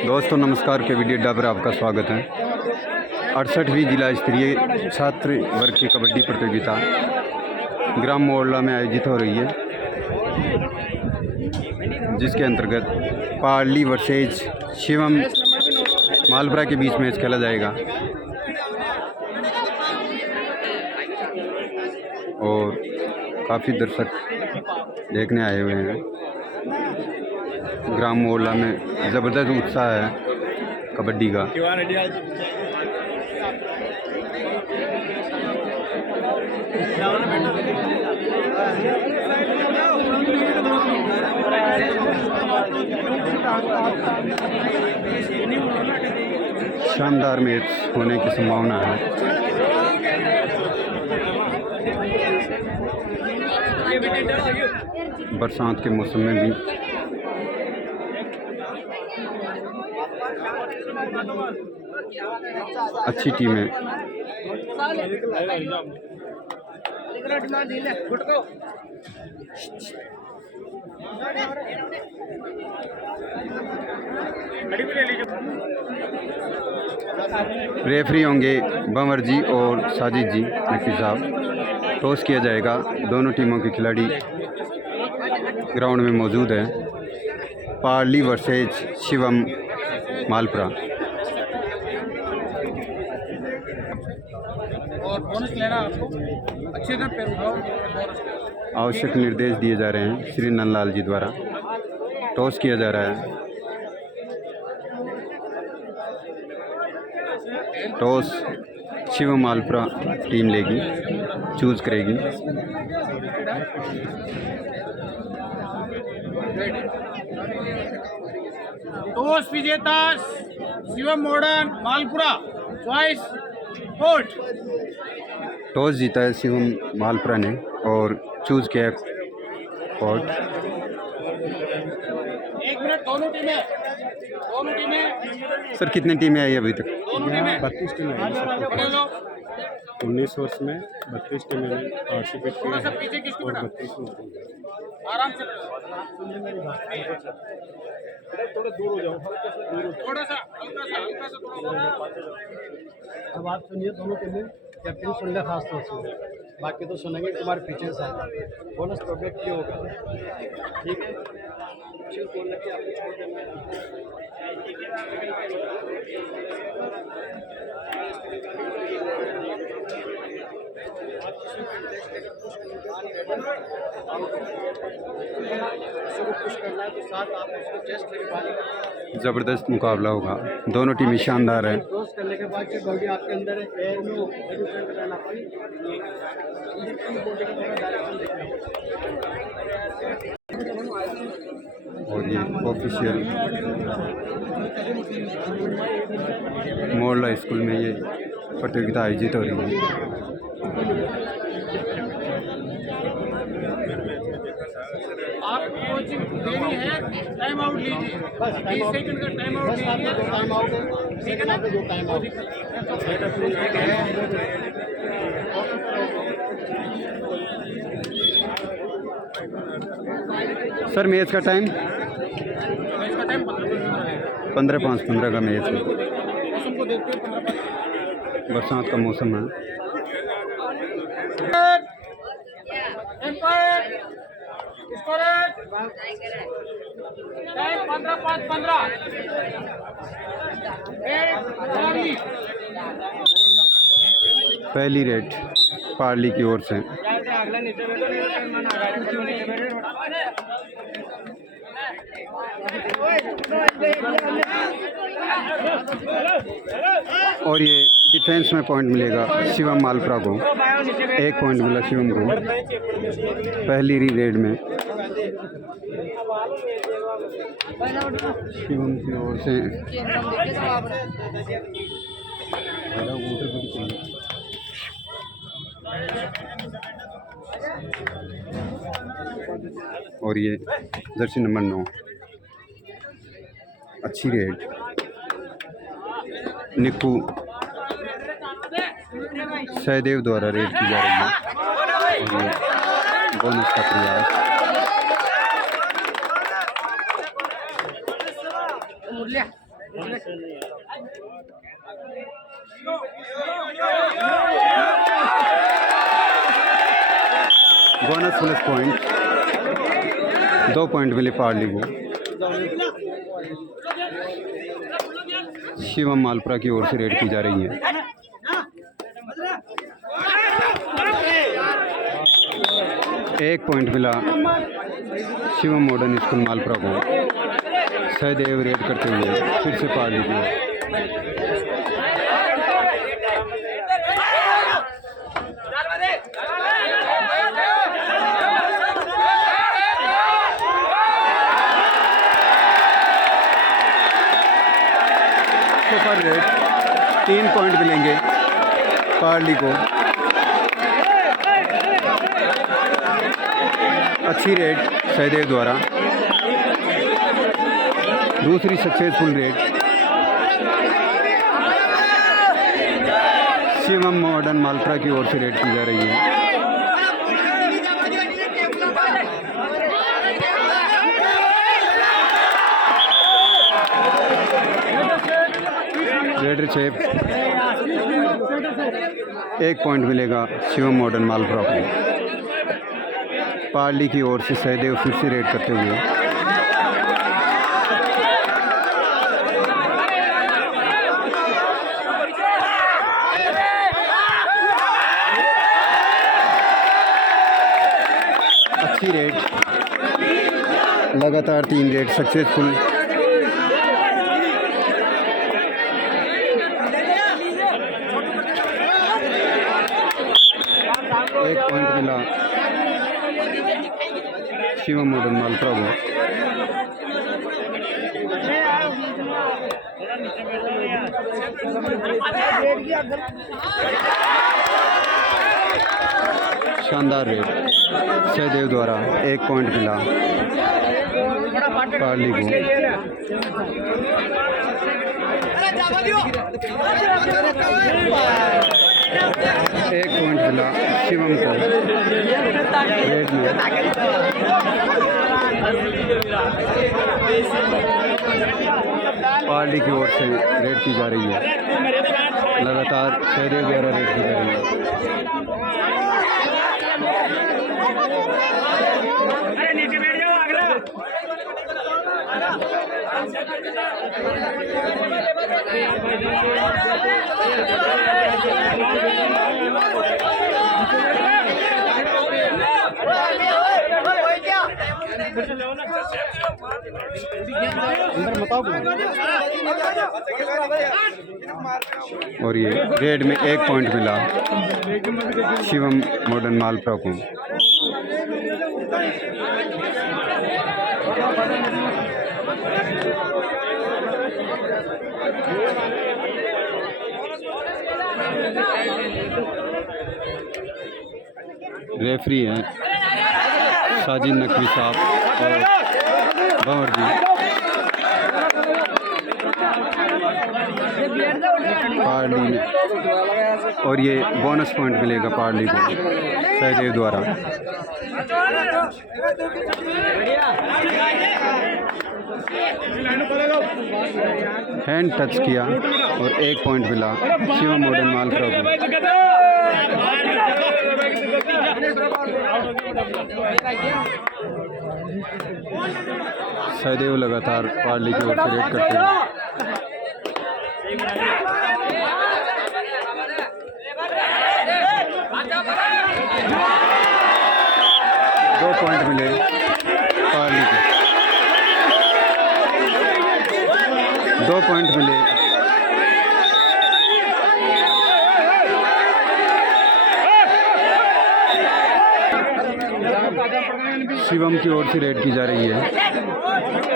दोस्तों नमस्कार के वीडियो डा पर आपका स्वागत है। 68वीं जिला स्तरीय छात्र वर्ग की कबड्डी प्रतियोगिता ग्राम मोहल्ला में आयोजित हो रही है, जिसके अंतर्गत पारली वर्सेज शिवम मालपुरा के बीच मैच खेला जाएगा और काफ़ी दर्शक देखने आए हुए हैं। ग्राम मोहल्ला में ज़बरदस्त उत्साह है कबड्डी का। शानदार मैच होने की संभावना है। बरसात के मौसम में भी अच्छी टीमें रेफरी होंगे बंवर जी और साजिद जी नकवी साहब। टॉस किया जाएगा। दोनों टीमों के खिलाड़ी ग्राउंड में मौजूद हैं। पारली वर्सेज शिवम मालपुरा। और बोनस लेना आपको अच्छे से पैर उठाओ। आवश्यक निर्देश दिए जा रहे हैं श्री नंदलाल जी द्वारा। टॉस किया जा रहा है। टॉस शिवम मालपुरा टीम लेगी, चूज करेगी। टॉस विजेता Shivam modern Malpura. Choice court. Toss जीता है शिवम मालपुरा ने और चूज किया कोर्ट। 1 मिनट। दोनों टीमें सर कितनी टीमें आई अभी तक? 32 टीमें आई हैं। 19 वर्ष में 32 टीमें ने पार्टिसिपेट किया है और 32 में आराम से थोड़ा दूर हो जाओ। थोड़ा सा हल्का सा थोड़ा। अब आप सुनिए दोनों टीमें। कैप्टन सुन ले खास तौर से, बाकी तो सुनेंगे तुम्हारे पीछे से। बोनस प्रोडक्ट ये होगा, ठीक है? बोलने के आपको छोड़ देना। ज़बरदस्त मुकाबला होगा। दोनों टीमें शानदार है। क्रॉस करने के बाद जो बॉडी आपके अंदर है एयर में हो रहना पड़ी। और ये ऑफिशियल मोहल्ला स्कूल में ये प्रतियोगिता आयोजित हो रही है। आप कोचिंग देनी है, टाइम आउट लीजिए। 20 सेकंड का टाइम आउट लीजिए। टाइम आउट है, ठीक है ना? जो टाइम आउट सर मैच का टाइम मैच का टाइम 15:05 का मैच है। मौसम को देखते हुए 15 बरसात का मौसम है। टाइम 15:05 पहली रेड पारली की ओर से। और ये डिफेंस में पॉइंट मिलेगा शिवम मालपुरा को। 1 पॉइंट मिला शिवम को पहली रेड में। शिवम की ओर से और ये जर्सी नंबर 9 अच्छी रेड। निक्कू सहदेव द्वारा रेड की जा रही है और ये बोनस का प्रयास। बोनस प्लस पॉइंट 2 पॉइंट मिले पार्ली को। शिवम मालपुरा की ओर से रेड की जा रही है। एक पॉइंट मिला शिवम मॉडर्न स्कूल मालपुरा को। सहदेव रेड करते हुए फिर से पार्ली को। सुपर रेड 3 पॉइंट मिलेंगे पार्ली को। अच्छी रेड सहदेव द्वारा, दूसरी successful red Shivam modern Malpura की ओर से रेड की जा रही है। रेड चेप 1 पॉइंट मिलेगा शिवम मॉडर्न मालपुरा को। पार्ली की ओर से सहदेव फिर से रेड करते हुए। अच्छी रेड, लगातार 3 रेड सक्सेसफुल। एक पॉइंट मिला शिवम मॉडर्न मालपुरा को। शानदार रेड सहदेव द्वारा 1 पॉइंट मिला पार्ली को। एक पॉइंट मिला शिवम को रेड में। पार्ली की ओर से रेड की जा रही है। लगातार सहदेव द्वारा रेड की जा रही है। और ये रेड में 1 पॉइंट मिला शिवम मॉडर्न मालपुरा को। रेफरी हैं साजिद नकवी साहब और भंवर जी। पार्ली में और ये बोनस पॉइंट मिलेगा पार्ली को सहदेव द्वारा। हैंड टच किया और 1 पॉइंट मिला शिवम मॉडर्न मालपुरा को। सहदेव लगातार पार्ली की ओर से रेड करते हैं। 2 पॉइंट मिले पार्ली को। 2 पॉइंट मिले शिवम की ओर से रेड की जा रही है।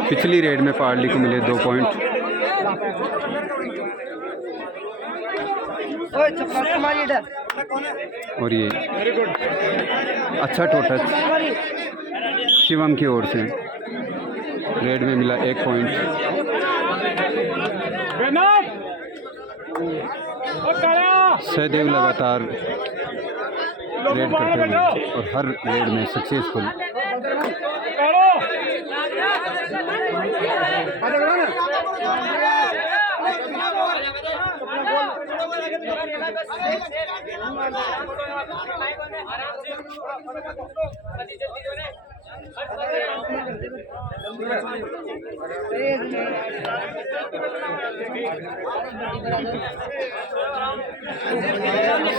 पिछली रेड में पार्ली को मिले 2 पॉइंट। और ये अच्छा टो टच शिवम की ओर से रेड में मिला 1 पॉइंट। सहदेव लगातार रेड करते हुए और हर रेड में सक्सेसफुल।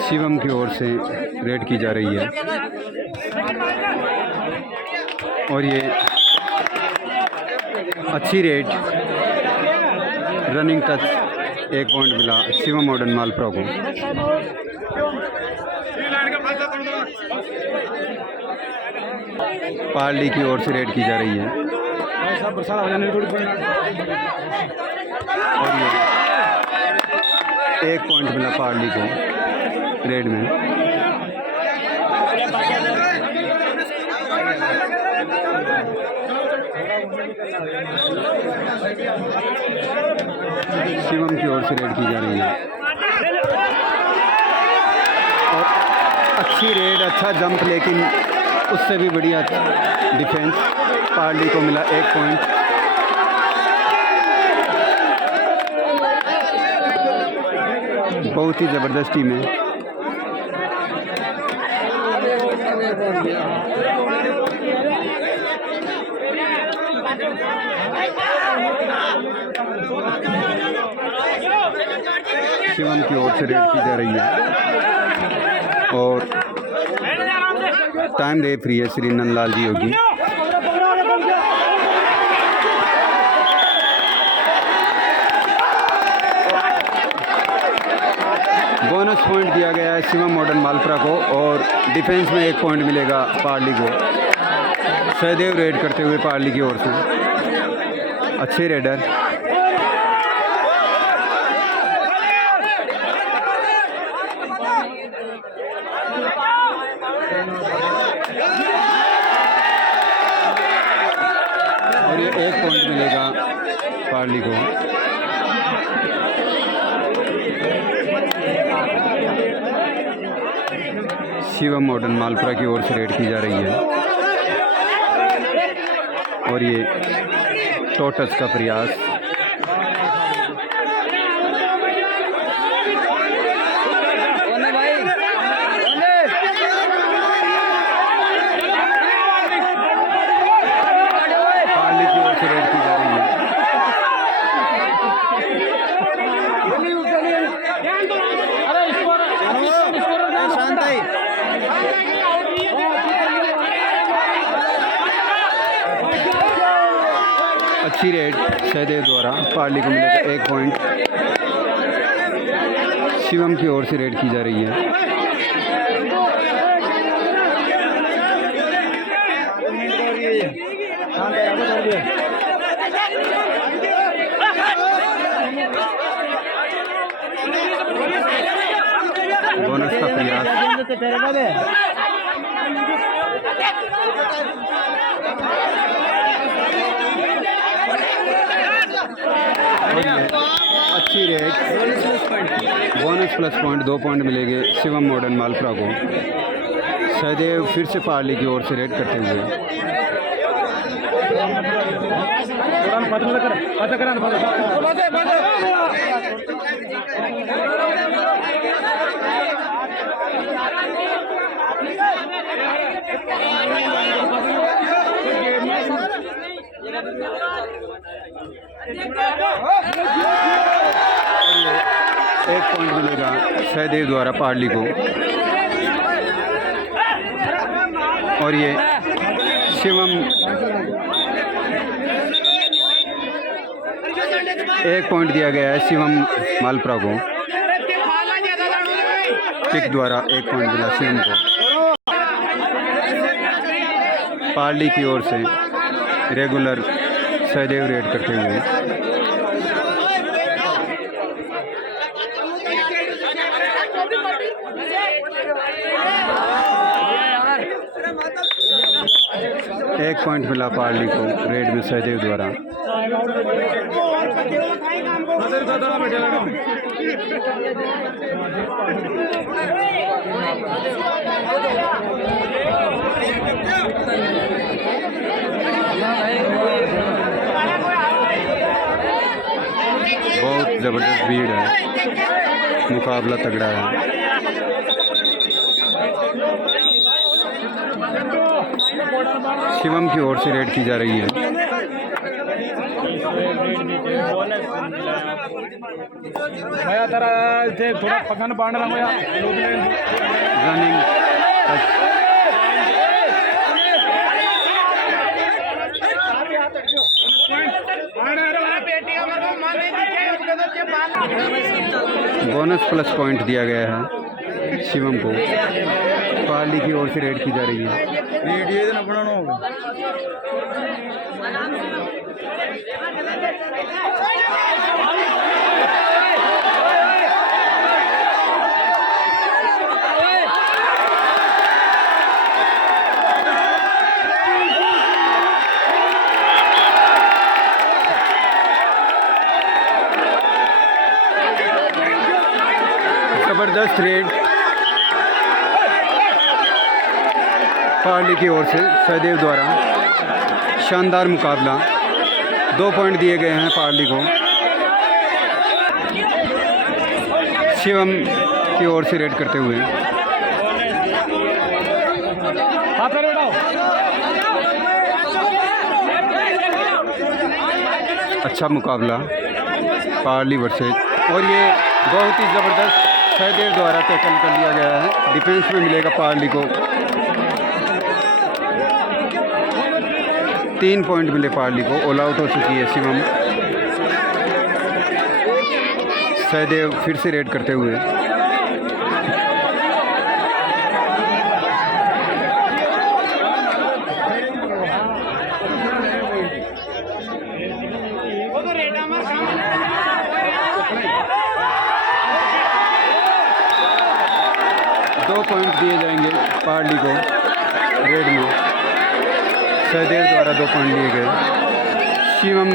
शिवम की ओर से रेड की जा रही है और ये अच्छी रेड, रनिंग टच, 1 पॉइंट मिला शिवम मॉडर्न मालपुरा को। पार्ली की ओर से रेड की जा रही है और ये 1 पॉइंट मिला पार्ली को रेड में। शिवम की ओर से रेड की जा रही है और अच्छी रेड, अच्छा जंप, लेकिन उससे भी बढ़िया डिफेंस। पार्ली को मिला 1 पॉइंट। बहुत ही ज़बरदस्त टीम है। शिवम की ओर से रेड की जा रही है और टाइम रेफरी है श्री नंदलाल जी होगी। बोनस पॉइंट दिया गया है शिवम मॉडर्न मालपुरा को और डिफेंस में 1 पॉइंट मिलेगा पार्ली को। सहदेव रेड करते हुए पार्ली की ओर से, अच्छे रेडर। और ये 1 पॉइंट मिलेगा पार्ली को। शिवम मॉडर्न मालपुरा की ओर से रेड की जा रही है और ये टोटस का प्रयास। पार्ली की ओर से रेड की जा रही है। अच्छी रेड सहदेव द्वारा, पार्ली को मिलेगा 1 पॉइंट। शिवम की ओर से रेड की जा रही है। बोनस का प्रयास। अच्छी rate, bonus plus point 2 point मिलेंगे शिवम मॉडर्न मालपुरा को। सहदेव फिर से पार्ली की ओर से रेड करते हुए। एक पॉइंट मिलेगा सहदेव द्वारा पार्ली को। और ये शिवम 1 पॉइंट दिया गया है शिवम मालपुरा को। किक द्वारा 1 पॉइंट मिला शिवम को। पार्ली की ओर से रेगुलर सहदेव रेड करते हुए। एक पॉइंट मिला पार्ली को रेड में सहदेव द्वारा। बहुत ज़बरदस्त भीड़ है, मुकाबला तगड़ा है। शिवम की ओर से रेड की जा रही है। थोड़ा पकन बांध रहा रनिंग बोनस प्लस पॉइंट दिया गया है शिवम को। पाली की ओर से रेड की जा रही है। ज़बरदस्त रेड पार्ली की ओर से सहदेव द्वारा। शानदार मुकाबला, 2 पॉइंट दिए गए हैं पार्ली को। शिवम की ओर से रेड करते हुए अच्छा मुकाबला पार्ली वर्सेज, और ये बहुत ही ज़बरदस्त सहदेव द्वारा टैकल कर लिया गया है। डिफेंस में मिलेगा पार्ली को 3 पॉइंट मिले पार्ली को। ऑल आउट हो चुकी है शिवम। सहदेव फिर से रेड करते हुए। दो पॉइंट दिए जाएंगे पार्ली को रेड में। सहदेव द्वारा 2 पॉइंट दिए गए। शिवम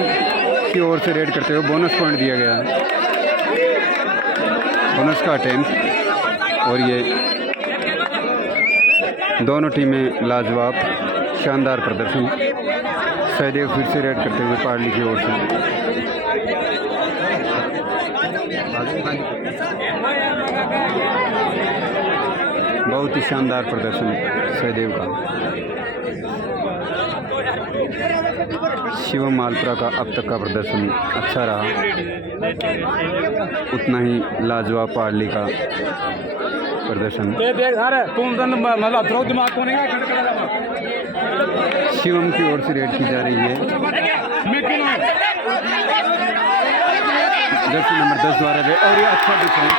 की ओर से रेड करते हुए बोनस पॉइंट दिया गया है, बोनस का अटेम्प्ट। और ये दोनों टीमें लाजवाब शानदार प्रदर्शन। सहदेव फिर से रेड करते हुए पार्ली की ओर से। बहुत ही शानदार प्रदर्शन सहदेव का। शिवम मालपुरा का अब तक का प्रदर्शन अच्छा रहा, उतना ही लाजवाब पार्ली का प्रदर्शन। शिवम की ओर से रेड की जा रही है। जर्सी नंबर 10 द्वारा रेड, और ये अच्छा डिफेंस,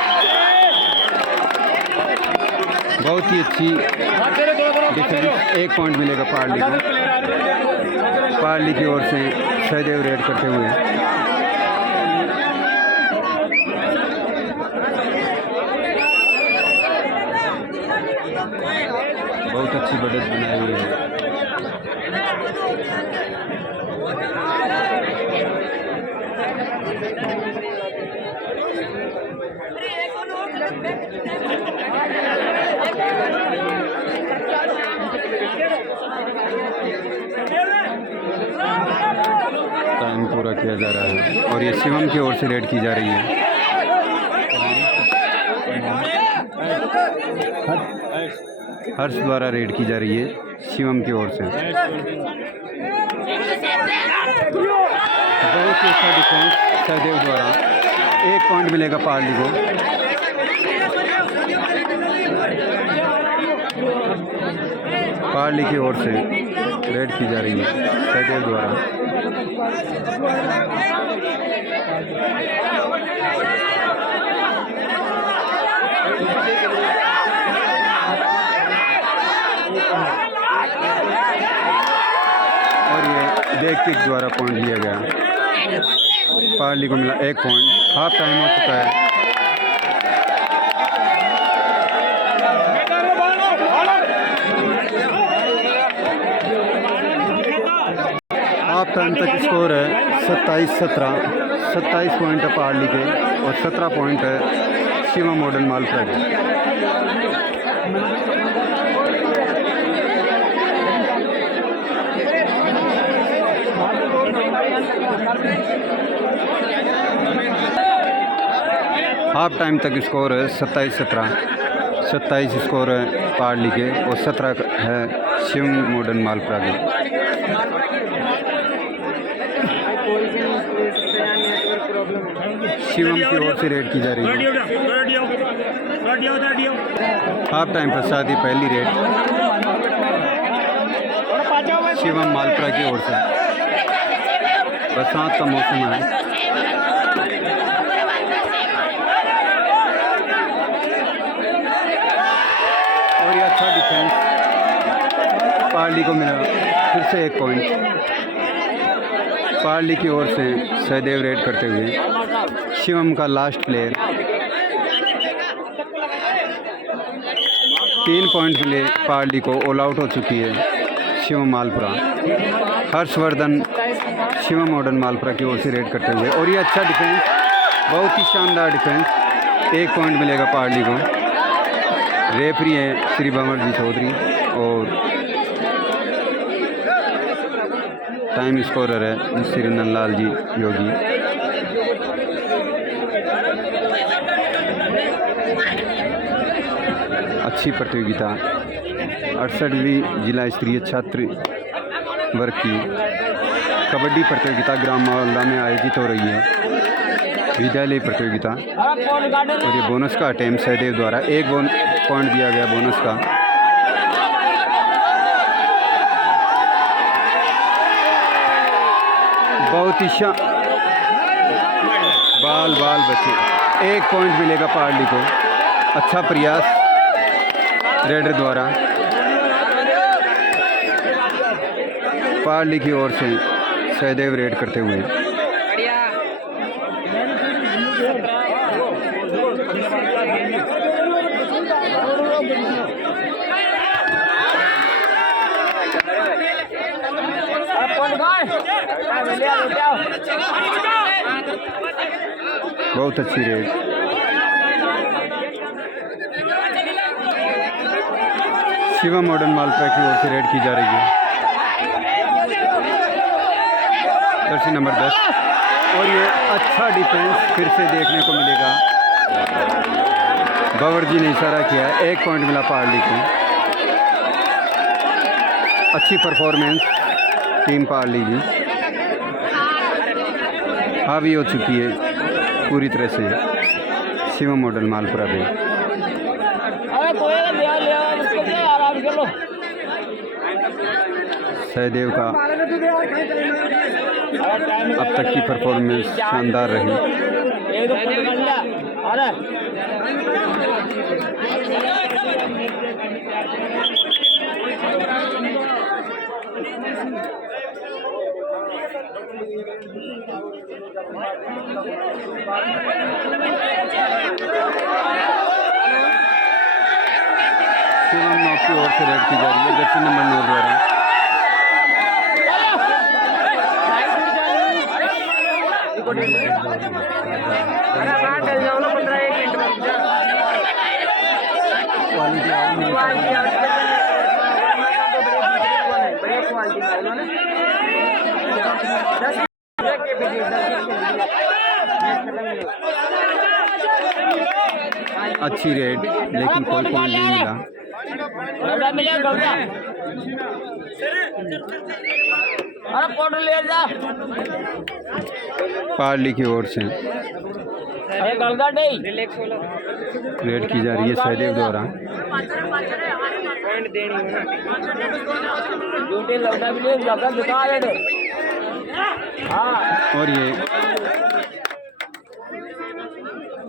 बहुत ही अच्छी डिफेंस। 1 पॉइंट मिलेगा पार्ली को। पार्ली की ओर से सहदेव रेड करते हुए। बहुत अच्छी बढ़त बनाई हुई है। टाइम पूरा किया जा रहा है, और ये शिवम की ओर से रेड की जा रही है। हर्ष द्वारा रेड की जा रही है शिवम की ओर से। बहुत ही अच्छा डिफेंस सहदेव द्वारा। 1 पॉइंट मिलेगा पार्ली को। पार्ली की ओर से रेड की जा रही है सहदेव द्वारा। और ये बैक किक द्वारा पॉइंट लिया गया। पार्ली को मिला 1 पॉइंट। हाफ टाइम हो चुका है। हाफ टाइम तक स्कोर है 27-17। 27 पॉइंट है पार्ली के और 17 पॉइंट है शिवम मॉडर्न मालपुरा के। हाफ टाइम तक स्कोर है 27-17। 27 स्कोर है पार्ली के और 17 है शिवम मॉडर्न मालपुरा के। शिवम की ओर से रेड की जा रही है। हाफ टाइम पश्चात ही पहली रेड शिवम मालपुरा की ओर से। बरसात का मौसम है। और ये अच्छा डिफेंस पार्ली को मिला। फिर से 1 पॉइंट पार्ली की ओर से। सहदेव रेड करते हुए। शिवम का लास्ट प्लेयर। 3 पॉइंट मिले पार्ली को। ऑल आउट हो चुकी है शिवम मालपुरा। हर्षवर्धन शिवम मॉडर्न मालपुरा की ओर से रेड करते हुए। और ये अच्छा डिफेंस, बहुत ही शानदार डिफेंस। 1 पॉइंट मिलेगा पार्ली को। रेफरी है श्री भंवर जी चौधरी और टाइम स्कोरर है श्री नंदलाल जी योगी। अच्छी प्रतियोगिता 68वीं जिला स्तरीय छात्र वर्ग की कबड्डी प्रतियोगिता ग्राम मोहल्ला में आयोजित हो रही है। विद्यालय प्रतियोगिता। और ये बोनस का अटेम्प्ट सहदेव द्वारा 1 पॉइंट दिया गया बोनस का। बहुत ही बाल बचे। 1 पॉइंट मिलेगा पार्ली को। अच्छा प्रयास रेडर द्वारा। पार्ली की ओर से सहदेव रेड करते हुए। बहुत अच्छी रेड। शिवम मॉडर्न मालपुरा की ओर से रेड की जा रही है। Jersey number 10। और ये अच्छा डिफेंस फिर से देखने को मिलेगा। भंवर जी ने इशारा किया है। 1 पॉइंट मिला पार्ली को। अच्छी परफॉर्मेंस टीम पार्ली की हावी हो चुकी है पूरी तरह से शिवम मॉडल मालपुरा पे। सहदेव का अब तक की परफॉर्मेंस शानदार रही। शिवम नौ की ओर से रेड की जा रही है जर्सी नंबर 9 द्वारा। अच्छी रेड लेकिन कोई पॉइंट नहीं मिला। पार्ली की ओर से रेड की जा रही है सहदेव द्वारा। और ये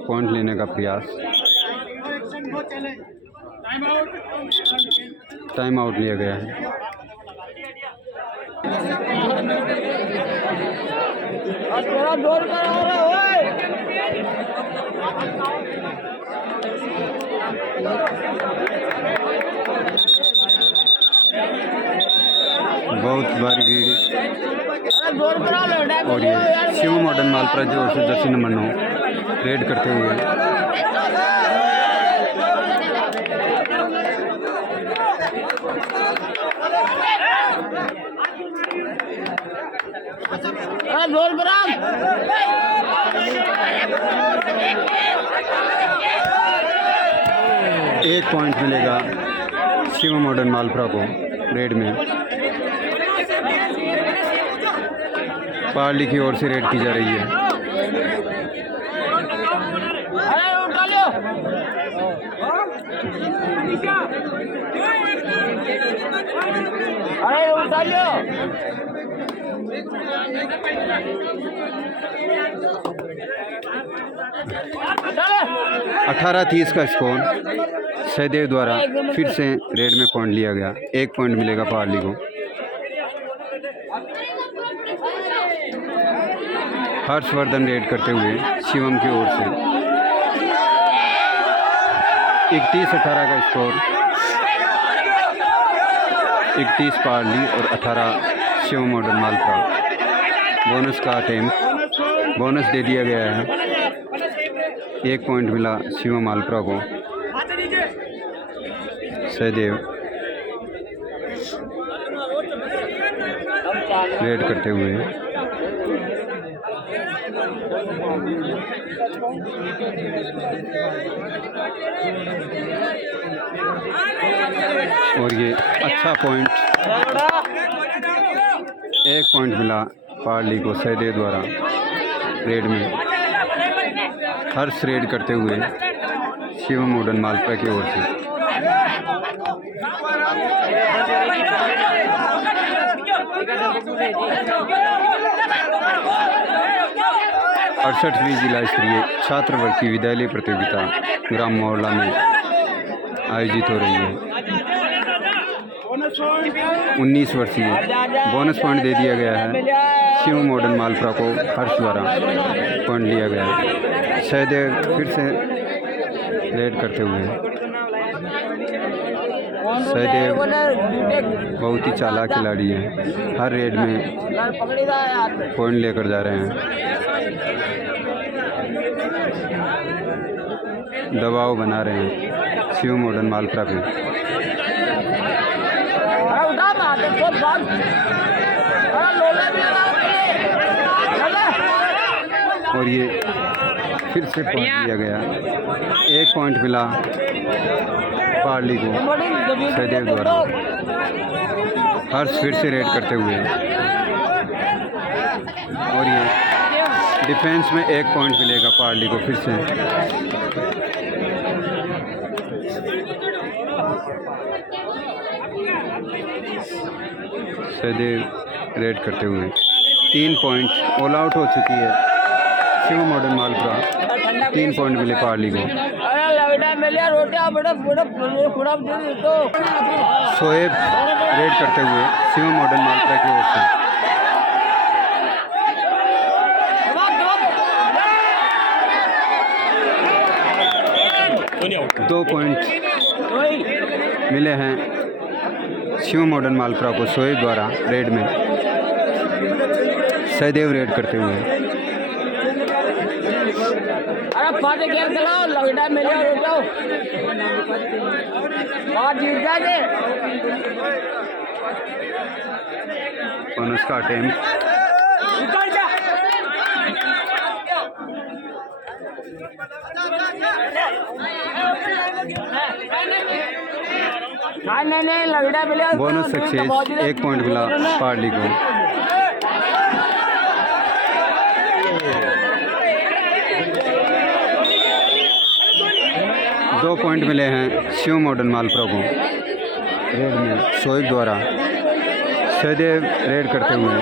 पॉइंट लेने का प्रयास। टाइम आउट लिया गया है। बहुत भारी भीड़। और ये शिव मॉडर्न मालपुरा जी और से जर्सी नंबर 9 रेड करते हुए। जोर 1 पॉइंट मिलेगा शिव मॉडर्न मालपुरा को रेड में। पार्ली की ओर से रेड की जा रही है। अरे उठा लो। 18-30 का स्कोर सहदेव द्वारा फिर से रेड में पॉइंट लिया गया। 1 पॉइंट मिलेगा पार्ली को। हर्षवर्धन रेड करते हुए शिवम की ओर से। 31-18 का स्कोर। 31 पार्ली और 18 शिव मॉडर्न मालपुरा। बोनस का अटेम्प्ट, बोनस दे दिया गया है। 1 पॉइंट मिला शिव मालपुरा को। सहदेव रेड करते हुए। और ये अच्छा पॉइंट, 1 पॉइंट मिला पार्ली को सहदेव द्वारा रेड में। हर्ष रेड करते हुए शिव मॉडर्न मालपुरा की ओर से। 68वीं जिला स्तरीय छात्रवृत्ति विद्यालय प्रतियोगिता ग्राम मोहल्ला में आयोजित हो रही है। 19 वर्षीय बोनस पॉइंट दे दिया गया है शिव मॉडर्न मालपुरा को। हर्ष द्वारा पॉइंट लिया गया है। सहदेव फिर से रेड करते हुए। सहदेव बहुत ही चालाक खिलाड़ी है। हर रेड में पॉइंट लेकर जा रहे हैं। दबाव बना रहे हैं शिव मॉडर्न मालपुरा पे। और ये फिर से पॉइंट लिया गया। 1 पॉइंट मिला पार्ली को सहदेव द्वारा। हर्ष फिर से रेड करते हुए। और ये डिफेंस में 1 पॉइंट मिलेगा पार्ली को फिर से। सहदेव रेड करते हुए। 3 पॉइंट ऑल आउट हो चुकी है शिव मॉडर्न मालपुरा। 3 पॉइंट मिले पार्ली को। शोएब रेड करते हुए शिव मॉडर्न मालपुरा की ओर से। 2 पॉइंट मिले हैं शिव मॉडर्न मालपुरा को शोएब द्वारा रेड में। सहदेव रेड करते हुए। अरे फाटे गेर चलाओ, लगड़ा मिले और जाओ और जीत जाए। बोनस का अटेम्प्ट। नहीं लगड़ा मिले। Bonus success. 1 पॉइंट मिला पार्ली को। दो पॉइंट मिले हैं शिव मॉडर्न मालपुरा को रेड में शोएब द्वारा। सहदेव रेड करते हुए।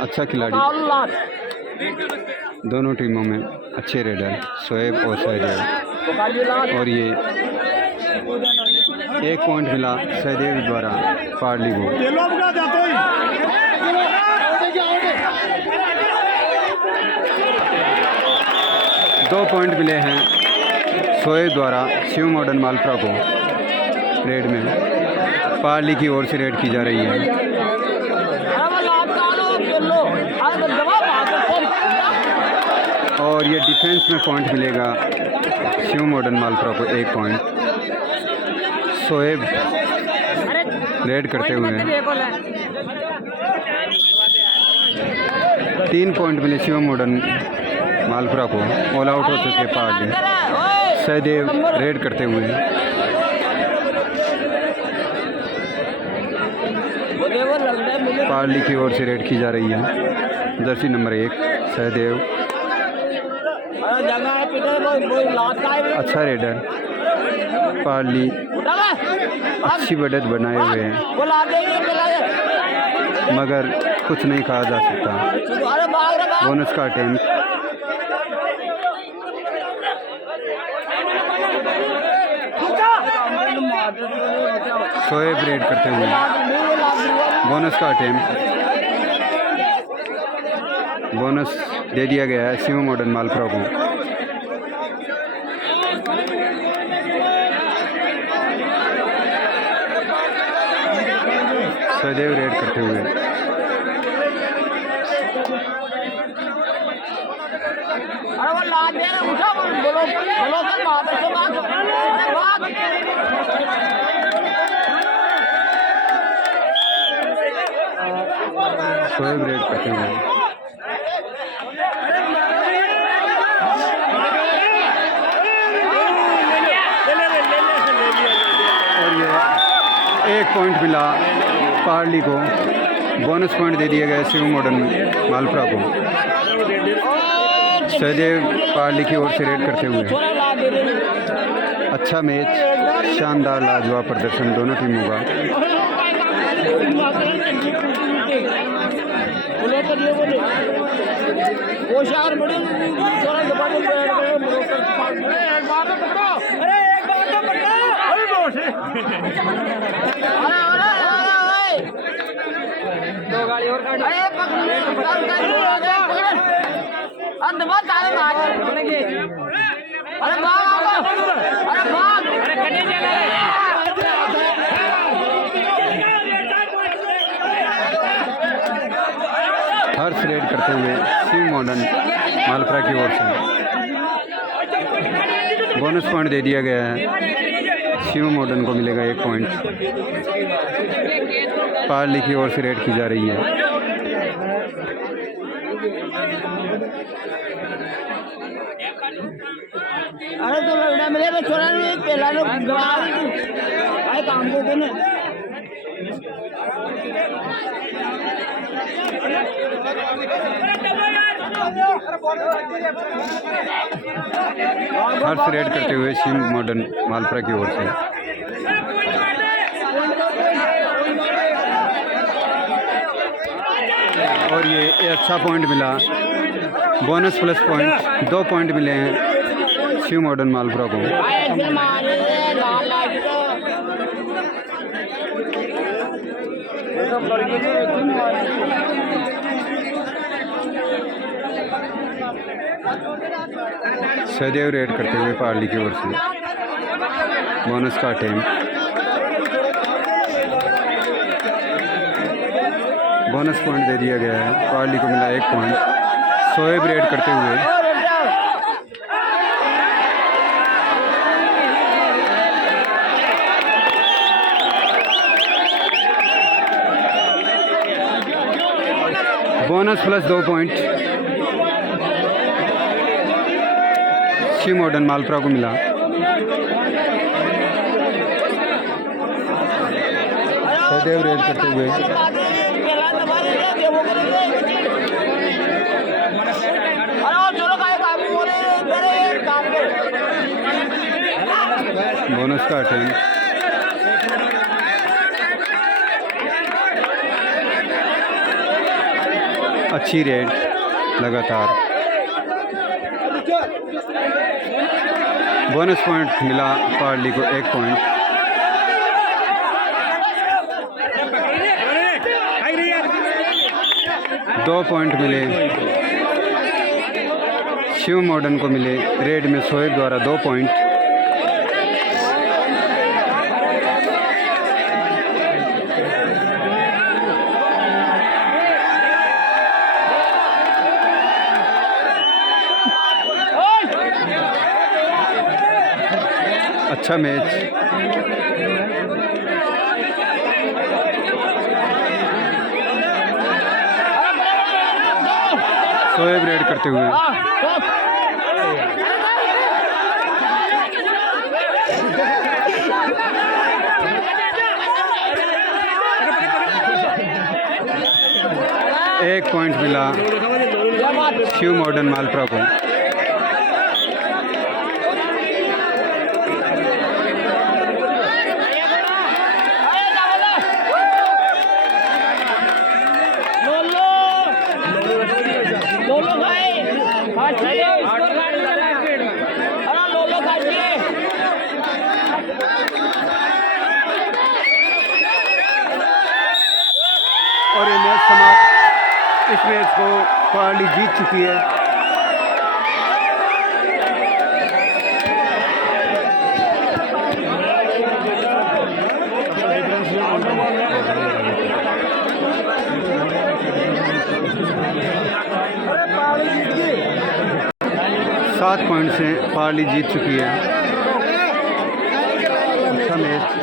अच्छा खिलाड़ी। दोनों टीमों में अच्छे रेडर शोएब और सहदेव। और ये 1 पॉइंट मिला सहदेव द्वारा पार्ली को। 2 पॉइंट मिले हैं शोएब द्वारा शिव मॉडर्न मालपुरा को रेड में। पार्ली की ओर से रेड की जा रही है। और ये डिफेंस में पॉइंट मिलेगा शिव मॉडर्न मालपुरा को। 1 पॉइंट शोएब रेड करते हुए। 3 पॉइंट मिले शिवम मॉडर्न मालपुरा को। ऑल आउट हो चुके पार्ली। सहदेव रेड करते हुए पार्ली की ओर से रेड की जा रही है। जर्सी नंबर 1 सहदेव, अच्छा रेडर। पार्ली अच्छी बढ़त बनाए हुए हैं, मगर कुछ नहीं कहा जा सकता। बोनस का अटेम्प्ट। शोएब रेड करते हुए बोनस का अटेम्प्ट। बोनस दे दिया गया है शिवम मॉडर्न मालपुरा को। सहदेव रेड करते हुए शोएब रेड करते हुए और ये 1 पॉइंट मिला पार्ली को। बोनस पॉइंट दे दिया गया शिवम मॉडर्न मालपुरा को। सहदेव पार्ली की ओर से रेड करते हुए। अच्छा मैच, शानदार लाजवाब प्रदर्शन दोनों टीमों का। हर्ष रेड करते हुए शिव मॉडर्न मालपुरा की ओर से। बोनस पॉइंट दे दिया गया है, शिव मॉडर्न को मिलेगा 1 पॉइंट। पार्ली की ओर से रेड की जा रही है। अरे तो लड़ना मिले तो छोरा नहीं पहला लोग भाई काम करते ना। हर्ष रेड करते हुए शिव मॉडर्न मालपुरा की ओर से। और ये अच्छा पॉइंट मिला, बोनस प्लस पॉइंट 2 पॉइंट मिले हैं शिव मॉडर्न मालपुरा को। सहदेव रेड करते हुए पार्ली की ओर से। बोनस का अटेम्प्ट। बोनस पॉइंट दे दिया गया है, पार्ली को मिला 1 पॉइंट। शोएब रेड करते हुए bonus plus 2 point Shiv modern Malpura को मिला। सहदेव रेड करते हुए बोनस का अटेम्प्ट। अच्छी रेड लगातार। बोनस पॉइंट मिला पार्ली को 1 पॉइंट। दो पॉइंट मिले शिव मॉडर्न को मिले। रेड में शोएब द्वारा 2 पॉइंट। अच्छा मैच। शोएब रेड करते हुए। एक पॉइंट मिला शिव मॉडर्न मालपुरा को। और ये मैच समाप्त। इस मैच को पार्ली जीत चुकी है। सात पॉइंट से पार्ली जीत चुकी है। अच्छा मैच।